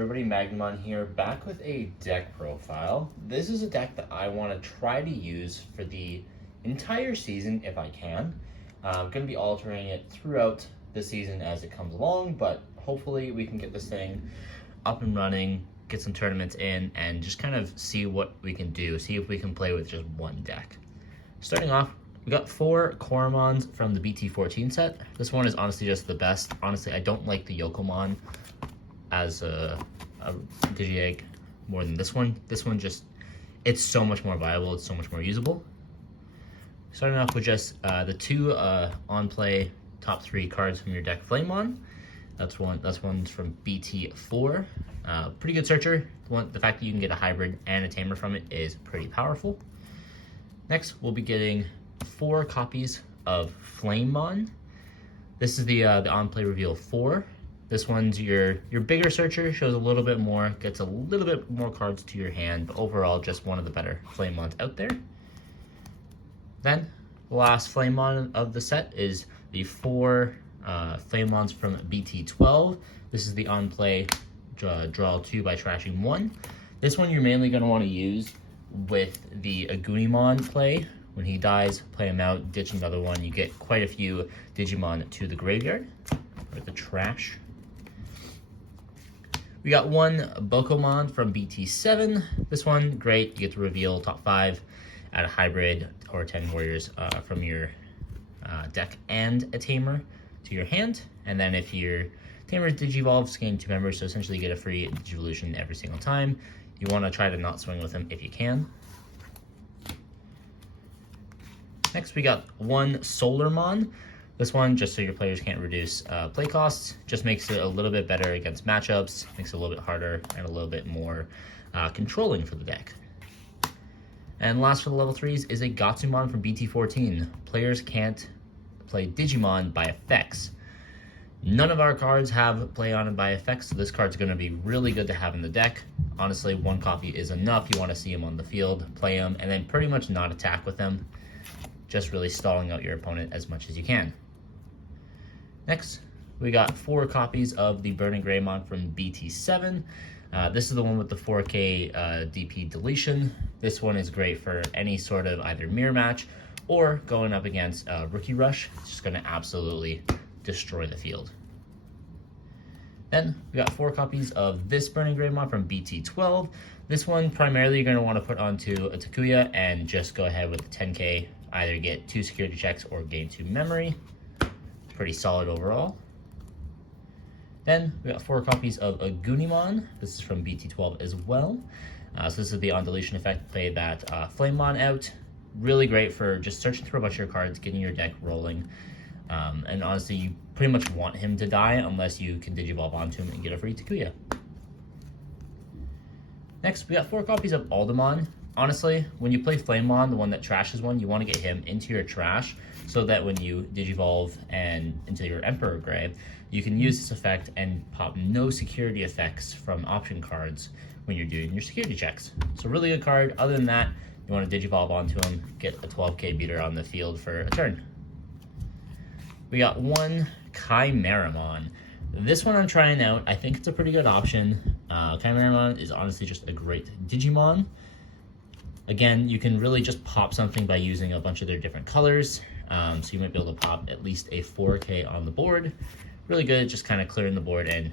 everybody, Magnumon here, back with a deck profile. This is a deck that I want to try to use for the entire season if I can. I'm going to be altering it throughout the season as it comes along, but hopefully we can get this thing up and running, get some tournaments in, and just kind of see what we can do, see if we can play with just one deck. Starting off, we got 4 Koromons from the bt15 set. This one is honestly just the best. Honestly, I don't like the Yokomon as a Digi-Egg more than this one. This one just, it's so much more viable, it's so much more usable. Starting off with just the 2 on-play top 3 cards from your deck Flamemon. That's one's from BT4. Pretty good searcher. The fact that you can get a hybrid and a tamer from it is pretty powerful. Next, we'll be getting 4 copies of Flamemon. This is the on-play reveal 4. This one's your bigger searcher, shows a little bit more, gets a little bit more cards to your hand, but overall just one of the better Flamemons out there. Then, the last Flamemon of the set is the 4 Flamemons from BT12. This is the on-play draw 2 by trashing 1. This one you're mainly going to want to use with the Agunimon play. When he dies, play him out, ditch another one. You get quite a few Digimon to the graveyard, or the trash. We got 1 Bokomon from BT7. This one, great. You get to reveal top 5, add a hybrid or 10 warriors from your deck and a tamer to your hand. And then if your tamer Digivolves, gain 2 members, so essentially you get a free Digivolution every single time. You want to try to not swing with him if you can. Next, we got 1 Solarmon. This one, just so your players can't reduce play costs, just makes it a little bit better against matchups, makes it a little bit harder and a little bit more controlling for the deck. And last for the level 3s is a Gatsumon from BT14. Players can't play Digimon by effects. None of our cards have play on it by effects, so this card's going to be really good to have in the deck. Honestly, 1 copy is enough. You want to see him on the field, play him, and then pretty much not attack with him. Just really stalling out your opponent as much as you can. Next, we got 4 copies of the Burning Greymon from BT7. This is the one with the 4K DP deletion. This one is great for any sort of either mirror match or going up against Rookie Rush. It's just going to absolutely destroy the field. Then we got 4 copies of this Burning Greymon from BT12. This one primarily you're going to want to put onto a Takuya and just go ahead with the 10K. Either get 2 security checks or gain 2 memory. Pretty solid overall. Then we got 4 copies of Agunimon. This is from BT12 as well. So this is the on deletion effect. Play that Flamemon out. Really great for just searching through a bunch of your cards, getting your deck rolling. And honestly, you pretty much want him to die unless you can Digivolve onto him and get a free Takuya. Next, we got 4 copies of Aldemon. Honestly, when you play Flamemon, the one that trashes one, you want to get him into your trash so that when you Digivolve and into your Emperor Grey, you can use this effect and pop no security effects from option cards when you're doing your security checks. So really good card. Other than that, you want to Digivolve onto him, get a 12K beater on the field for a turn. We got 1 Chimeramon. This one I'm trying out. I think it's a pretty good option. Chimeramon is honestly just a great Digimon. Again, you can really just pop something by using a bunch of their different colors. So you might be able to pop at least a 4K on the board. Really good at just kind of clearing the board and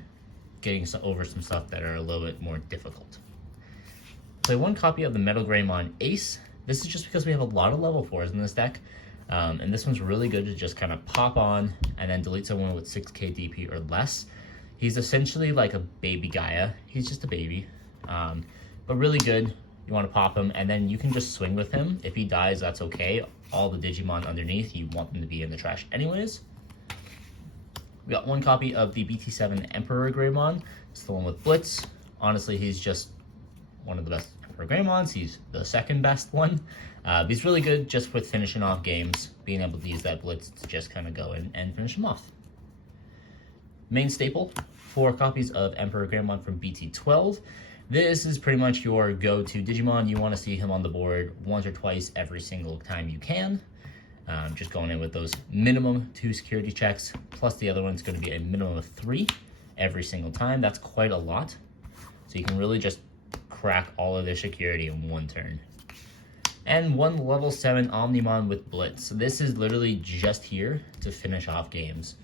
getting over some stuff that are a little bit more difficult. Play 1 copy of the Metal Greymon Ace. This is just because we have a lot of level 4s in this deck. And this one's really good to just kind of pop on and then delete someone with 6K DP or less. He's essentially like a baby Gaia. He's just a baby, but really good. You want to pop him, and then you can just swing with him. If he dies, that's okay. All the Digimon underneath, you want them to be in the trash anyways. We got 1 copy of the BT7 Emperor Greymon. It's the one with Blitz. Honestly, he's just one of the best Emperor Greymons. He's the 2nd best one. He's really good just with finishing off games, being able to use that Blitz to just kind of go in and finish him off. Main staple, 4 copies of Emperor Greymon from BT12. This is pretty much your go-to Digimon. You want to see him on the board once or twice every single time you can. Just going in with those minimum 2 security checks, plus the other one's going to be a minimum of 3 every single time. That's quite a lot. So you can really just crack all of their security in one turn. And one level 7 Omnimon with Blitz. So this is literally just here to finish off games.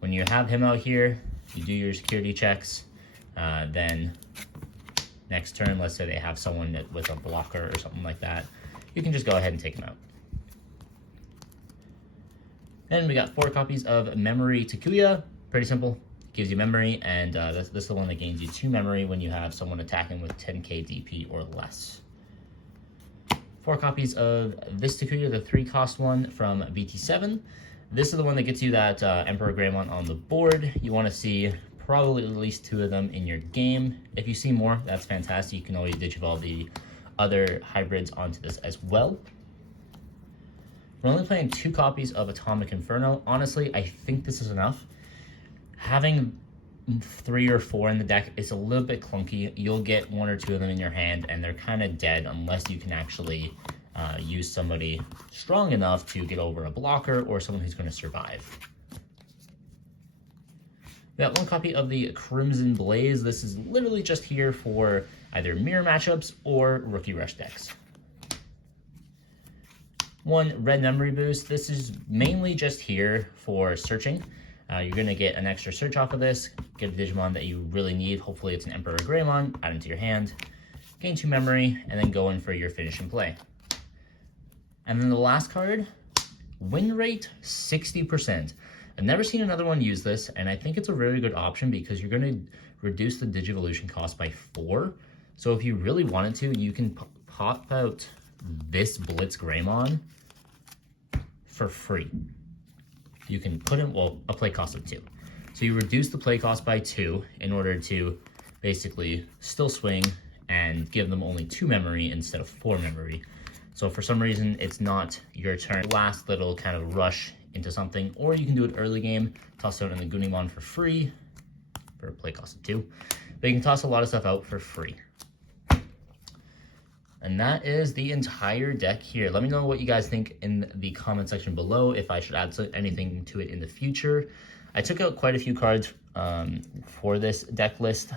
When you have him out here, you do your security checks, then next turn, let's say they have someone with a blocker or something like that, you can just go ahead and take him out. Then we got 4 copies of Memory Takuya. Pretty simple. Gives you memory, and this is the one that gains you 2 memory when you have someone attacking with 10k DP or less. 4 copies of this Takuya, the 3-cost one from bt7. This is the one that gets you that Emperor Greymon on the board. You want to see probably at least 2 of them in your game. If you see more, that's fantastic. You can always digivolve the other hybrids onto this as well. We're only playing 2 copies of Atomic Inferno. Honestly, I think this is enough. Having 3 or 4 in the deck is a little bit clunky. You'll get 1 or 2 of them in your hand, and they're kind of dead unless you can actually use somebody strong enough to get over a blocker or someone who's going to survive. We got 1 copy of the Crimson Blaze. This is literally just here for either mirror matchups or rookie rush decks. 1 red memory boost. This is mainly just here for searching. You're going to get an extra search off of this, get a Digimon that you really need. Hopefully it's an Emperor Greymon, add him to your hand, gain 2 memory, and then go in for your finish and play. And then the last card, win rate 60%. I've never seen another one use this, and I think it's a really good option because you're going to reduce the Digivolution cost by 4. So if you really wanted to, you can pop out this Blitz Greymon for free. You can put in, well, a play cost of 2. So you reduce the play cost by 2 in order to basically still swing and give them only 2 memory instead of 4 memory. So for some reason, it's not your turn. Last little kind of rush into something, or you can do it early game, toss out in the Gunimon for free, for a play cost of 2. But you can toss a lot of stuff out for free. And that is the entire deck here. Let me know what you guys think in the comment section below, if I should add anything to it in the future. I took out quite a few cards for this deck list.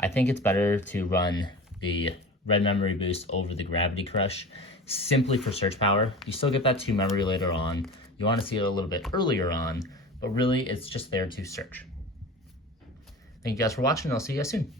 I think it's better to run the red memory boost over the Gravity Crush simply for search power. You still get that 2 memory later on. You want to see it a little bit earlier on, but really it's just there to search. Thank you guys for watching, and I'll see you guys soon.